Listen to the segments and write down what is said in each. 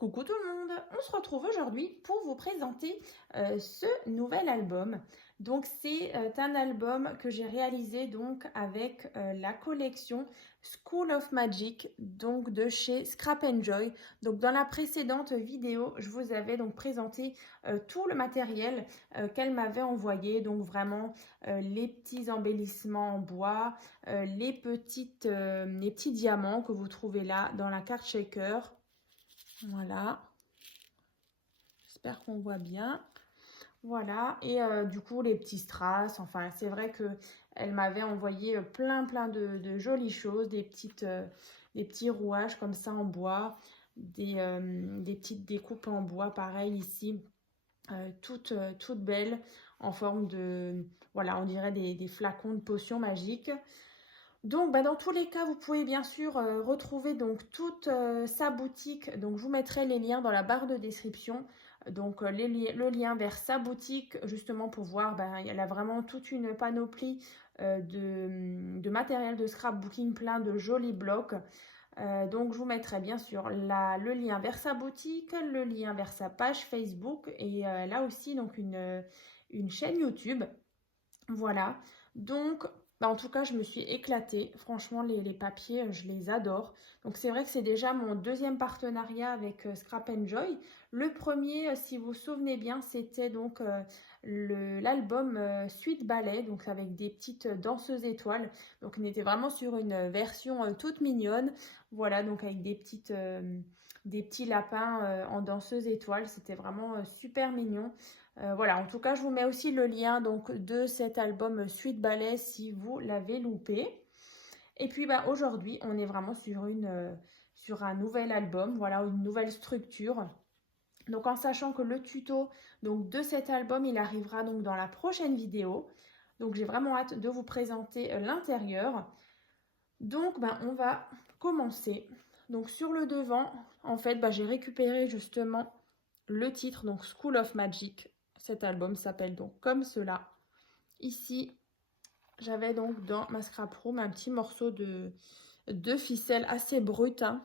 Coucou tout le monde, on se retrouve aujourd'hui pour vous présenter ce nouvel album. Donc c'est un album que j'ai réalisé donc avec la collection School of Magic donc de chez Scrap Joy. Donc dans la précédente vidéo, je vous avais donc présenté tout le matériel qu'elle m'avait envoyé, donc vraiment les petits embellissements en bois, les petits diamants que vous trouvez là dans la carte shaker. Voilà, j'espère qu'on voit bien. Voilà, et du coup les petits strass, enfin c'est vrai que elle m'avait envoyé plein de jolies choses, des petits rouages comme ça en bois, des petites découpes en bois pareil ici, toutes belles en forme de, voilà, on dirait des flacons de potions magiques. Donc, dans tous les cas, vous pouvez bien sûr retrouver donc toute sa boutique. Donc, je vous mettrai les liens dans la barre de description. Donc, le lien vers sa boutique, justement pour voir, elle a vraiment toute une panoplie de matériel de scrapbooking, plein de jolis blocs. Donc, je vous mettrai bien sûr le lien vers sa boutique, le lien vers sa page Facebook et là aussi donc une chaîne YouTube. Voilà, donc en tout cas je me suis éclatée, franchement les papiers je les adore. Donc c'est vrai que c'est déjà mon deuxième partenariat avec Scrap Joy. Le premier, si vous vous souvenez bien, c'était donc l'album Suite Ballet, donc avec des petites danseuses étoiles. Donc on était vraiment sur une version toute mignonne, voilà, donc avec des petits lapins en danseuse étoile, c'était vraiment super mignon. Voilà, en tout cas, je vous mets aussi le lien donc, de cet album Suite Ballet si vous l'avez loupé. Et puis aujourd'hui, on est vraiment sur un nouvel album, voilà, une nouvelle structure. Donc en sachant que le tuto donc, de cet album, il arrivera donc dans la prochaine vidéo. Donc j'ai vraiment hâte de vous présenter l'intérieur. Donc on va commencer. Donc sur le devant, en fait, j'ai récupéré justement le titre, donc School of Magic. Cet album s'appelle donc comme cela. Ici, j'avais donc dans ma scrap room un petit morceau de ficelle assez brut. Hein.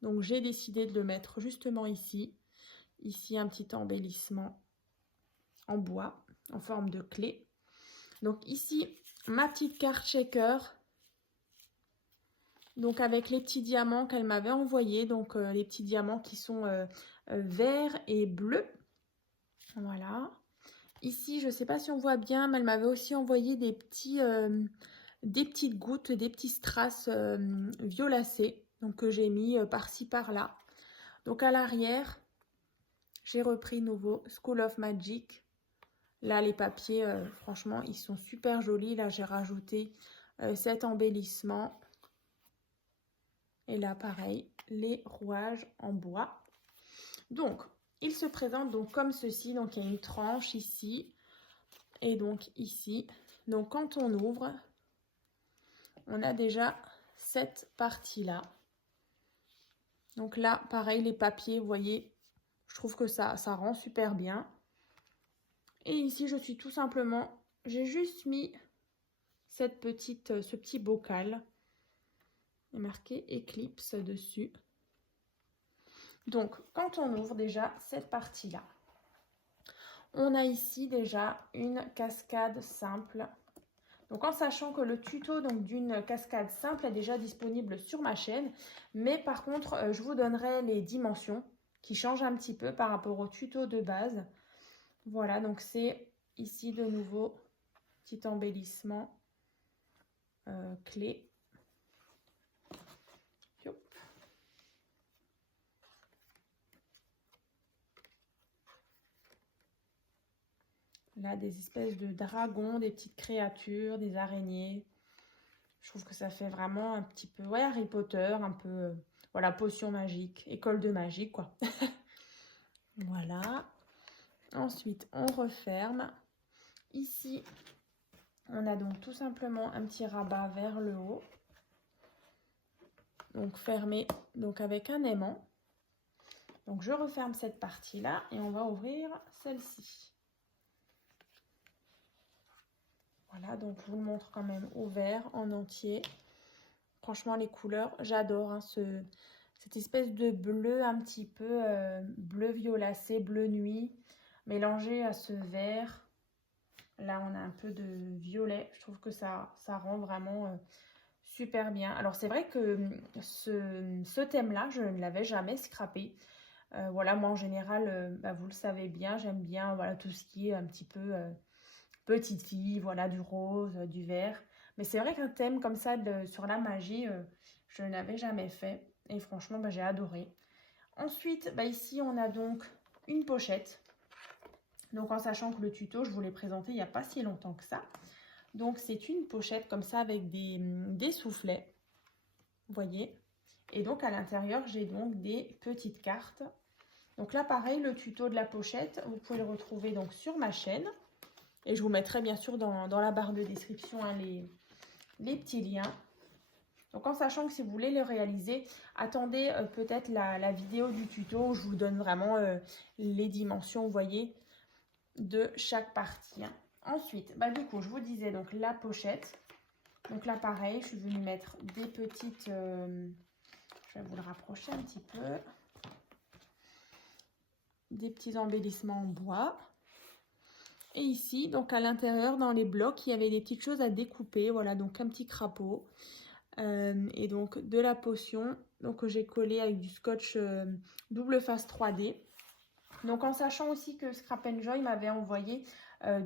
Donc j'ai décidé de le mettre justement ici. Ici, un petit embellissement en bois, en forme de clé. Donc ici, ma petite carte shaker. Donc avec les petits diamants qu'elle m'avait envoyés. Donc les petits diamants qui sont verts et bleus. Voilà. Ici, je ne sais pas si on voit bien, mais elle m'avait aussi envoyé des petites gouttes, des petits strass violacés, donc que j'ai mis par-ci par-là. Donc à l'arrière, j'ai repris nouveau School of Magic. Là, les papiers, franchement, ils sont super jolis. Là, j'ai rajouté cet embellissement. Et là, pareil, les rouages en bois. Donc, il se présente donc comme ceci. Donc, il y a une tranche ici. Et donc ici, donc quand on ouvre, on a déjà cette partie-là. Donc là, pareil, les papiers, vous voyez, je trouve que ça rend super bien. Et ici, j'ai juste mis ce petit bocal. Il est marqué Eclipse dessus. Donc, quand on ouvre déjà cette partie-là, on a ici déjà une cascade simple. Donc en sachant que le tuto d'une cascade simple est déjà disponible sur ma chaîne, mais par contre je vous donnerai les dimensions qui changent un petit peu par rapport au tuto de base. Voilà, donc c'est ici de nouveau petit embellissement clé. Là, des espèces de dragons, des petites créatures, des araignées. Je trouve que ça fait vraiment un petit peu, ouais, Harry Potter, un peu, voilà, potion magique, école de magie, quoi. Voilà. Ensuite, on referme. Ici, on a donc tout simplement un petit rabat vers le haut. Donc fermé donc avec un aimant. Donc je referme cette partie-là et on va ouvrir celle-ci. Voilà, donc je vous le montre quand même ouvert en entier. Franchement, les couleurs, j'adore hein, cette espèce de bleu un petit peu bleu violacé, bleu nuit, mélangé à ce vert. Là, on a un peu de violet. Je trouve que ça rend vraiment super bien. Alors, c'est vrai que ce thème-là, je ne l'avais jamais scrappé. Voilà, moi, en général, vous le savez bien, j'aime bien voilà, tout ce qui est un petit peu petite fille, voilà, du rose, du vert. Mais c'est vrai qu'un thème comme ça sur la magie, je n'avais jamais fait. Et franchement, j'ai adoré. Ensuite, ici, on a donc une pochette. Donc, en sachant que le tuto, je vous l'ai présenté il n'y a pas si longtemps que ça. Donc, c'est une pochette comme ça avec des soufflets. Vous voyez. Et donc, à l'intérieur, j'ai donc des petites cartes. Donc là, pareil, le tuto de la pochette, vous pouvez le retrouver donc sur ma chaîne. Et je vous mettrai bien sûr dans la barre de description hein, les petits liens. Donc en sachant que si vous voulez le réaliser, attendez peut-être la vidéo du tuto où je vous donne vraiment les dimensions, vous voyez, de chaque partie. Hein. Ensuite, du coup, je vous disais donc la pochette. Donc là, pareil, je suis venue mettre des petites... je vais vous le rapprocher un petit peu. Des petits embellissements en bois. Et ici, donc à l'intérieur, dans les blocs, il y avait des petites choses à découper. Voilà, donc un petit crapaud. Et donc de la potion donc, que j'ai collé avec du scotch double face 3D. Donc en sachant aussi que Scrap Joy m'avait envoyé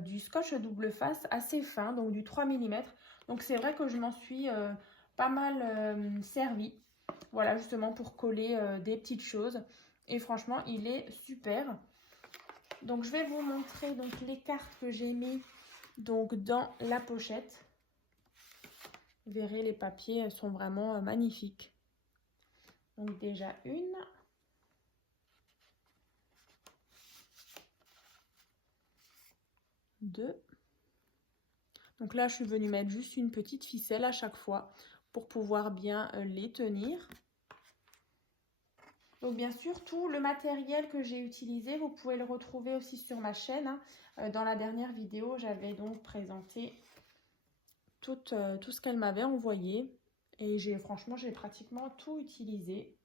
du scotch double face assez fin, donc du 3 mm. Donc c'est vrai que je m'en suis pas mal servi. Voilà, justement pour coller des petites choses. Et franchement, il est super. Donc je vais vous montrer donc les cartes que j'ai mis donc dans la pochette. Vous verrez, les papiers sont vraiment magnifiques. Donc déjà une. Deux. Donc là, je suis venue mettre juste une petite ficelle à chaque fois pour pouvoir bien les tenir. Donc bien sûr, tout le matériel que j'ai utilisé, vous pouvez le retrouver aussi sur ma chaîne. Hein. Dans la dernière vidéo, j'avais donc présenté tout ce qu'elle m'avait envoyé. Et franchement, j'ai pratiquement tout utilisé.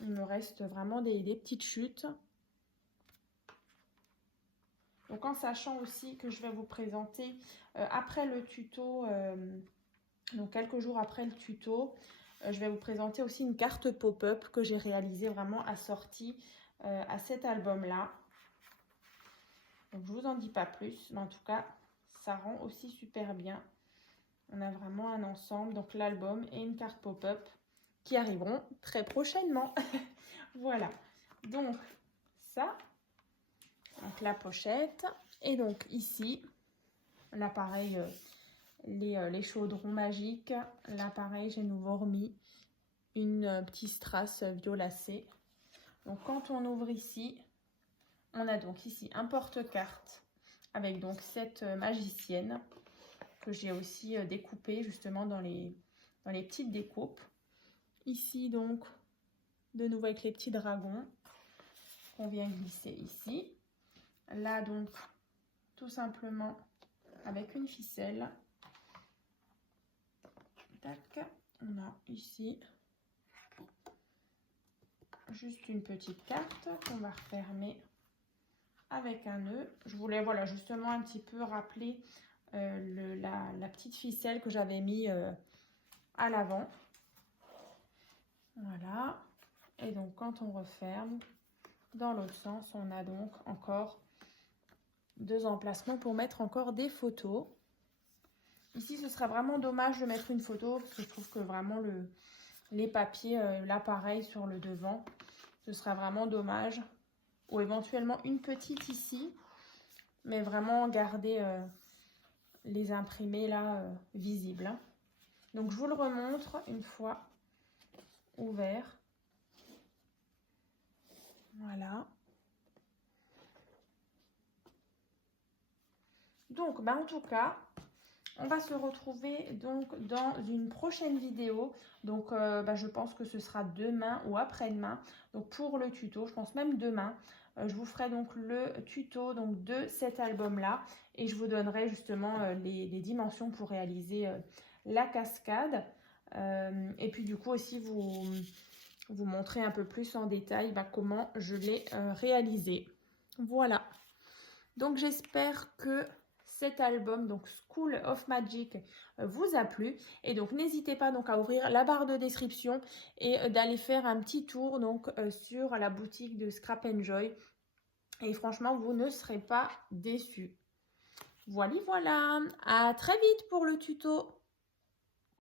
Il me reste vraiment des petites chutes. Donc en sachant aussi que je vais vous présenter après le tuto, donc quelques jours après le tuto, je vais vous présenter aussi une carte pop-up que j'ai réalisée vraiment assortie à cet album-là. Donc je vous en dis pas plus, mais en tout cas, ça rend aussi super bien. On a vraiment un ensemble, donc l'album et une carte pop-up qui arriveront très prochainement. Voilà, donc ça... Donc la pochette. Et donc ici, là pareil, les chaudrons magiques. Là pareil, j'ai nouveau remis une petite strass violacée. Donc quand on ouvre ici, on a donc ici un porte-carte avec donc cette magicienne que j'ai aussi découpée justement dans les petites découpes. Ici donc, de nouveau avec les petits dragons qu'on vient glisser ici. Là donc tout simplement avec une ficelle. Tac, on a ici juste une petite carte qu'on va refermer avec un nœud. Je voulais voilà justement un petit peu rappeler la petite ficelle que j'avais mis à l'avant. Voilà, et donc quand on referme dans l'autre sens, on a donc encore deux emplacements pour mettre encore des photos. Ici, ce serait vraiment dommage de mettre une photo parce que je trouve que vraiment les papiers, là pareil sur le devant, ce serait vraiment dommage. Ou éventuellement une petite ici, mais vraiment garder les imprimés là visibles. Hein. Donc je vous le remontre une fois ouvert. Voilà. Donc, en tout cas, on va se retrouver donc dans une prochaine vidéo. Donc, je pense que ce sera demain ou après-demain. Donc, pour le tuto, je pense même demain, je vous ferai donc le tuto donc, de cet album-là. Et je vous donnerai justement les dimensions pour réaliser la cascade. Et puis du coup aussi vous montrer un peu plus en détail comment je l'ai réalisé. Voilà. Donc j'espère que cet album, donc School of Magic, vous a plu. Et donc n'hésitez pas donc à ouvrir la barre de description et d'aller faire un petit tour donc sur la boutique de Scrap Joy. Et franchement, vous ne serez pas déçus. Voilà, à très vite pour le tuto.